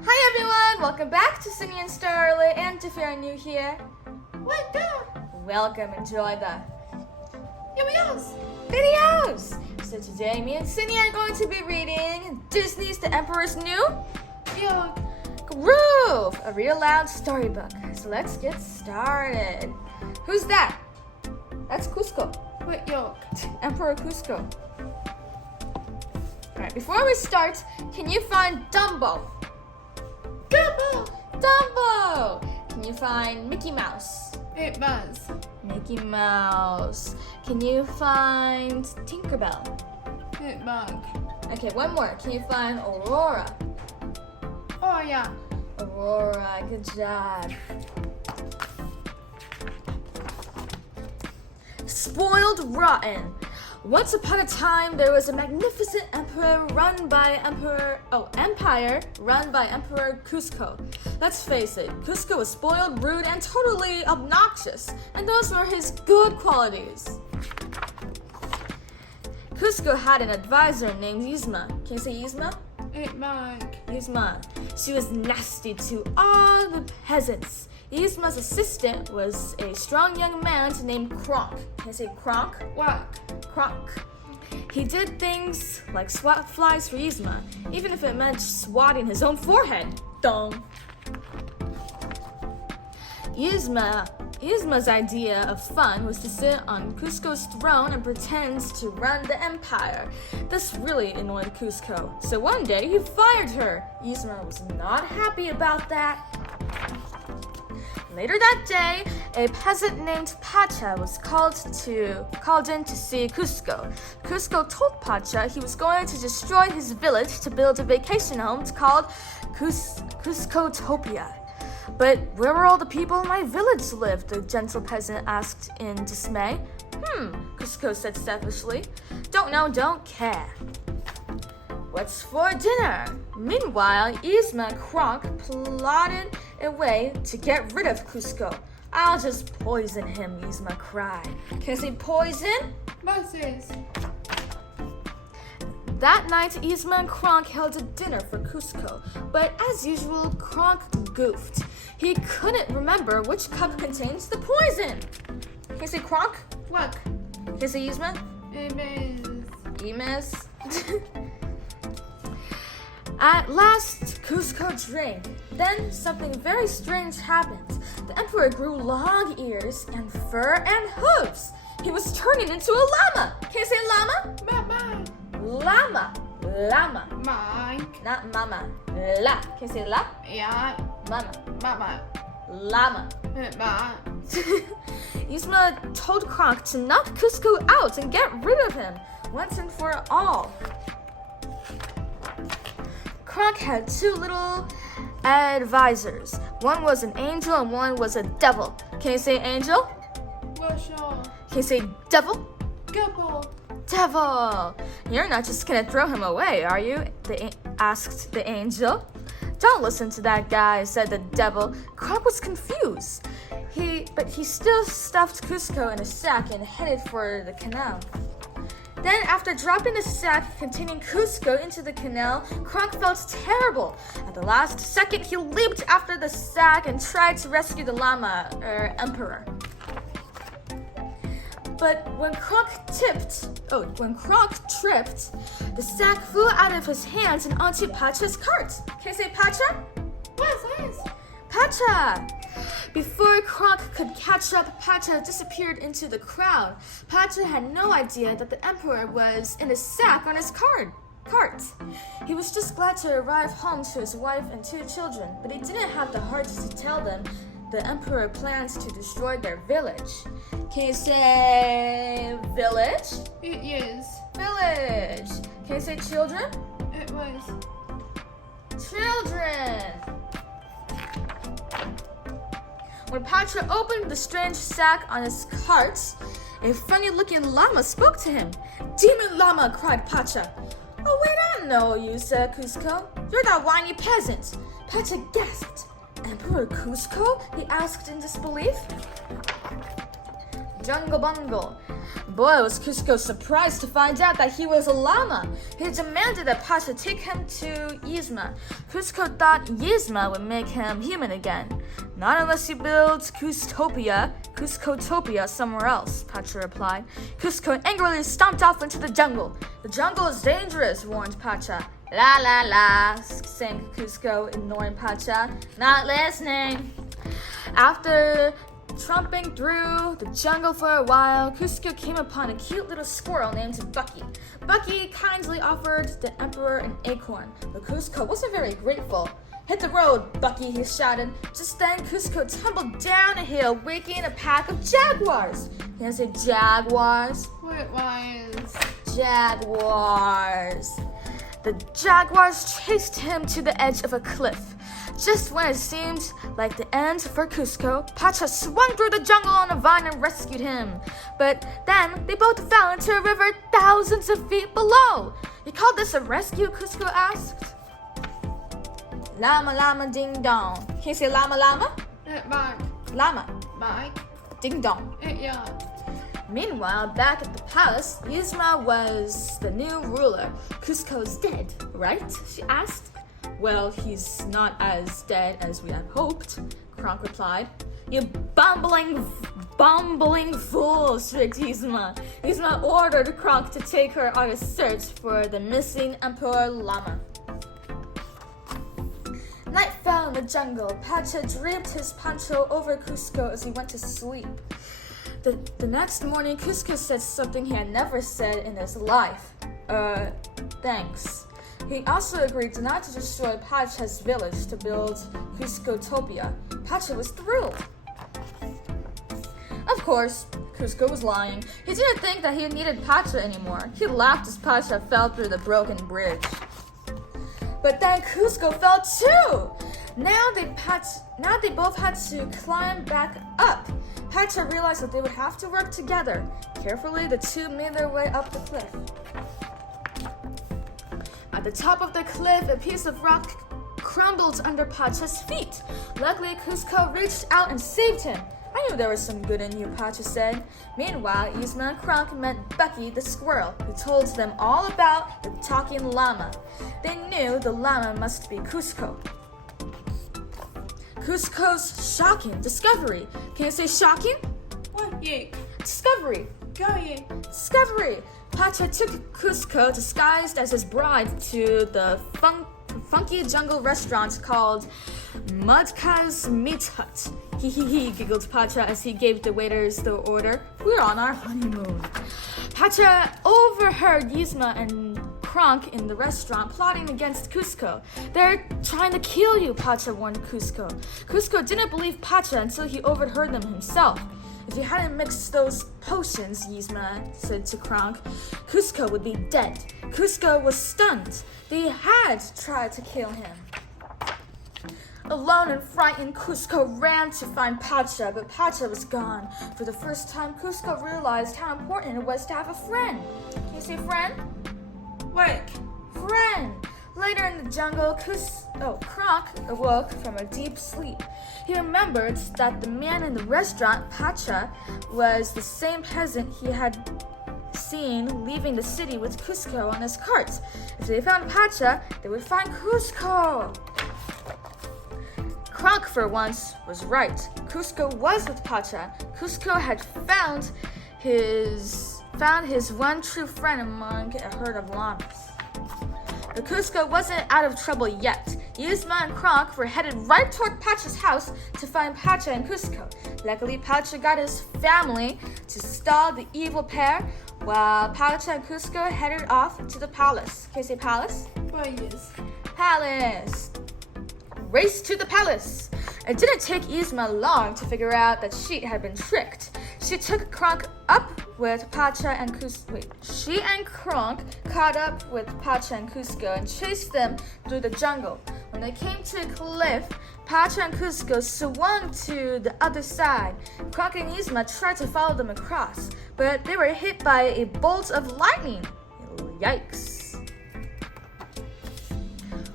Hi everyone! Welcome back to Cindy and Starlet, and if you're new here, welcome, enjoy the videos! So today me and Cindy are going to be reading Disney's The Emperor's New Groove, a Read-Aloud storybook. So let's get started. Who's that? That's Cusco. Emperor Cusco. Alright, before we start, can you find Dumbo? Dumbo! Can you find Mickey Mouse? Mickey Mouse. Can you find Tinkerbell? Okay, one more. Can you find Aurora? Aurora, good job. Spoiled Rotten. Once upon a time, there was a magnificent empire run by Emperor Cusco. Let's face it, Cusco was spoiled, rude, and totally obnoxious, and those were his good qualities. Cusco had an advisor named Yzma. Can you say Yzma? Yzma. She was nasty to all the peasants. Yzma's assistant was a strong young man named Kronk. Can you say Kronk? Kronk. He did things like swat flies for Yzma, even if it meant swatting his own forehead. Dumb. Yzma's idea of fun was to sit on Cusco's throne and pretend to run the empire. This really annoyed Cusco, so one day he fired her. Yzma was not happy about that. Later that day, a peasant named Pacha was called in to see Cusco. Cusco told Pacha he was going to destroy his village to build a vacation home called Cuscotopia. But where were all the people in my village live? The gentle peasant asked in dismay. Cusco said selfishly. Don't know, don't care. What's for dinner? Meanwhile, Yzma Kronk plotted a way to get rid of Cusco. I'll just poison him, Yzma cried. Can I say poison? That night, Yzma and Kronk held a dinner for Cusco, but as usual, Kronk goofed. He couldn't remember which cup contains the poison. Can you say Kronk? Can you say Yzma? Emes. At last, Cusco drank. Then something very strange happened. The emperor grew long ears and fur and hooves. He was turning into a llama. Can you say llama? Llama. Not mama. La. Can you say la? Mama. Llama. Yzma told Kronk to knock Cusco out and get rid of him once and for all. Kronk had two little advisors. One was an angel and one was a devil. Can you say angel? Can you say devil? Devil. You're not just gonna throw him away, are you? Asked the angel. Don't listen to that guy, said the devil. Kronk was confused. But he still stuffed Cusco in a sack and headed for the canal. Then, after dropping the sack containing Cusco into the canal, Kronk felt terrible. At the last second, he leaped after the sack and tried to rescue the emperor. But when Kronk tripped, the sack flew out of his hands and onto Pacha's cart. Can you say Pacha? Pacha! Before Kronk could catch up, Pacha disappeared into the crowd. Pacha had no idea that the emperor was in a sack on his cart. He was just glad to arrive home to his wife and two children, but he didn't have the heart to tell them the emperor plans to destroy their village. Can you say village? Village. Can you say children? Children. When Pacha opened the strange sack on his cart, a funny-looking llama spoke to him. Demon llama, cried Pacha. Oh, wait, I know you, said Cusco. You're that whiny peasant. Pacha gasped. Emperor Cusco? He asked in disbelief. Jungle Bungle. Boy, was Cusco surprised to find out that he was a llama. He demanded that Pacha take him to Yzma. Cusco thought Yzma would make him human again. Not unless he builds Cuscotopia somewhere else, Pacha replied. Cusco angrily stomped off into the jungle. The jungle is dangerous, warned Pacha. La la la, sang Cusco, ignoring Pacha. Not listening. After tromping through the jungle for a while, Cusco came upon a cute little squirrel named Bucky. Bucky kindly offered the emperor an acorn, but Cusco wasn't very grateful. Hit the road, Bucky, he shouted. Just then, Cusco tumbled down a hill, waking a pack of jaguars. Can I say jaguars? What was? Jaguars. The jaguars chased him to the edge of a cliff. Just when it seemed like the end for Cusco, Pacha swung through the jungle on a vine and rescued him. But then they both fell into a river thousands of feet below. You call this a rescue? Cusco asked. Llama, llama, ding dong. Can you say llama, llama? Bye. Llama. Bye. Ding dong. Yeah. Meanwhile, back at the palace, Yzma was the new ruler. Cusco's dead, right? She asked. Well, he's not as dead as we had hoped, Kronk replied. You bumbling fool, shrieked Yzma. Yzma ordered Kronk to take her on a search for the missing Emperor Llama. Night fell in the jungle. Pacha draped his poncho over Cusco as he went to sleep. The next morning, Cusco said something he had never said in his life. Thanks. He also agreed not to destroy Pacha's village to build Cuscotopia. Pacha was thrilled. Of course, Cusco was lying. He didn't think that he needed Pacha anymore. He laughed as Pacha fell through the broken bridge. But then Cusco fell too! Now they both had to climb back up. Pacha realized that they would have to work together. Carefully, the two made their way up the cliff. At the top of the cliff, a piece of rock crumbled under Pacha's feet. Luckily, Cusco reached out and saved him. I knew there was some good in you, Pacha said. Meanwhile, Yzma and Kronk met Bucky the squirrel, who told them all about the talking llama. They knew the llama must be Cusco. Cusco's shocking discovery. Can you say shocking? What? Yeah. Discovery. Go yeah. Discovery. Pacha took Cusco disguised as his bride to the funky jungle restaurant called Mudka's Meat Hut. He giggled Pacha as he gave the waiters the order. We're on our honeymoon. Pacha overheard Yzma and Kronk in the restaurant plotting against Cusco. They're trying to kill you, Pacha warned Cusco. Cusco didn't believe Pacha until he overheard them himself. If he hadn't mixed those potions, Yzma said to Kronk, Cusco would be dead. Cusco was stunned. They had tried to kill him. Alone and frightened, Cusco ran to find Pacha, but Pacha was gone. For the first time, Cusco realized how important it was to have a friend. Can you say friend? What? Friend! Later in the jungle, Kronk awoke from a deep sleep. He remembered that the man in the restaurant, Pacha, was the same peasant he had seen leaving the city with Cusco on his cart. If they found Pacha, they would find Cusco. Kronk, for once, was right. Cusco was with Pacha. Cusco had found his one true friend among a herd of llamas. But Cusco wasn't out of trouble yet. Yzma and Kronk were headed right toward Pacha's house to find Pacha and Cusco. Luckily, Pacha got his family to stall the evil pair, while Pacha and Cusco headed off to the palace. Can you say palace? Why yes. Palace! Race to the palace! It didn't take Yzma long to figure out that she had been tricked. She took Kronk up with Pacha and Cusco. She and Kronk caught up with Pacha and Cusco and chased them through the jungle. When they came to a cliff, Pacha and Cusco swung to the other side. Kronk and Yzma tried to follow them across, but they were hit by a bolt of lightning. Yikes.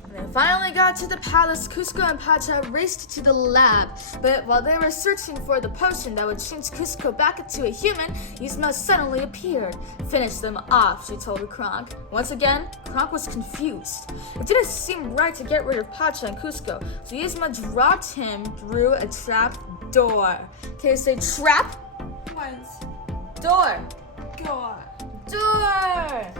When they finally got to the palace, Cusco and Pacha raced to the lab. But while they were searching for the potion that would change Cusco back into a human, Yzma suddenly appeared. Finish them off, she told Kronk. Once again, Kronk was confused. It didn't seem right to get rid of Pacha and Cusco, so Yzma dropped him through a trap door. Can you say trap? Once. Door. Door. Door.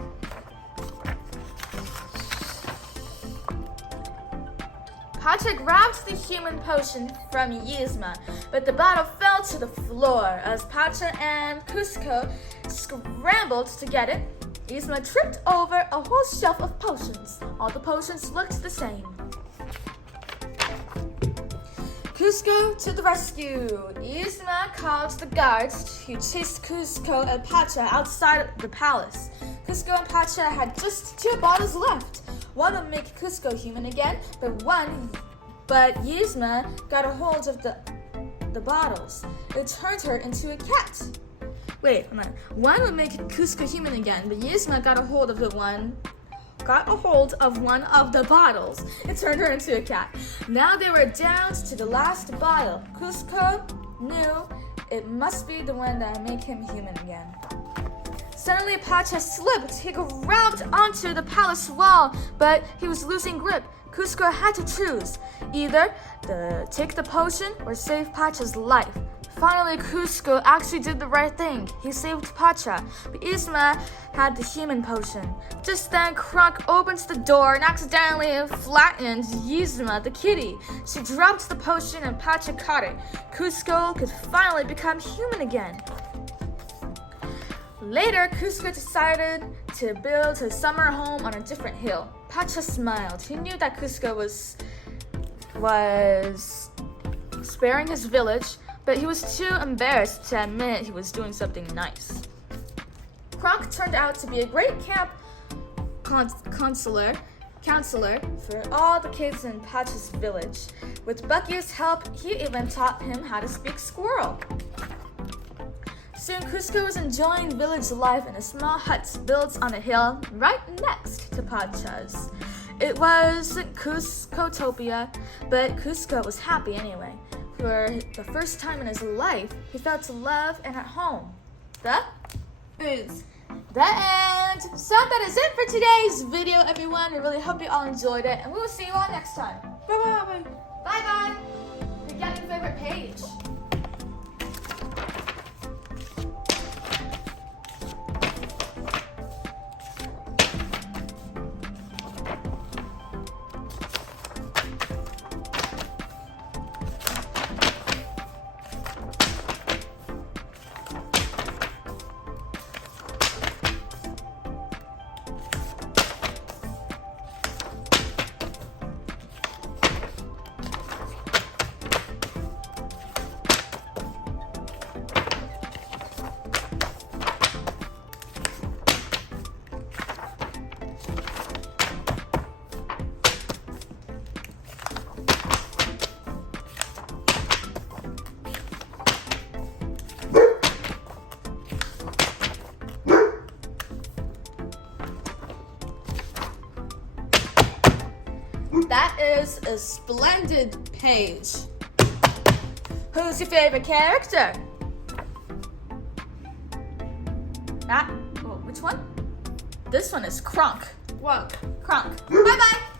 Pacha grabbed the human potion from Yzma, but the bottle fell to the floor. As Pacha and Cusco scrambled to get it, Yzma tripped over a whole shelf of potions. All the potions looked the same. Cusco to the rescue. Yzma called the guards who chased Cusco and Pacha outside the palace. Cusco and Pacha had just 2 bottles left. One would make Cusco human again, but Yzma got a hold of the bottles. It turned her into a cat. Wait, hold on. One would make Cusco human again, but Yzma got a hold of one of the bottles. It turned her into a cat. Now they were down to the last bottle. Cusco knew it must be the one that would make him human again. Suddenly, Pacha slipped. He grabbed onto the palace wall, but he was losing grip. Cusco had to choose, either take the potion or save Pacha's life. Finally, Cusco actually did the right thing. He saved Pacha, but Yzma had the human potion. Just then, Kronk opens the door and accidentally flattened Yzma, the kitty. She dropped the potion and Pacha caught it. Cusco could finally become human again. Later, Cusco decided to build his summer home on a different hill. Pacha smiled. He knew that Cusco was sparing his village, but he was too embarrassed to admit he was doing something nice. Kronk turned out to be a great camp counselor for all the kids in Pacha's village. With Bucky's help, he even taught him how to speak squirrel. Soon, Cusco was enjoying village life in a small hut built on a hill right next to Pacha's. It was Cuscotopia, but Cusco was happy anyway. For the first time in his life, he felt loved and at home. The end. So that is it for today's video, everyone. I really hope you all enjoyed it, and we will see you all next time. Bye-bye. Bye-bye. Forget your favorite page. That is a splendid page. Who's your favorite character? Which one? This one is Kronk. What? Kronk. Bye-bye.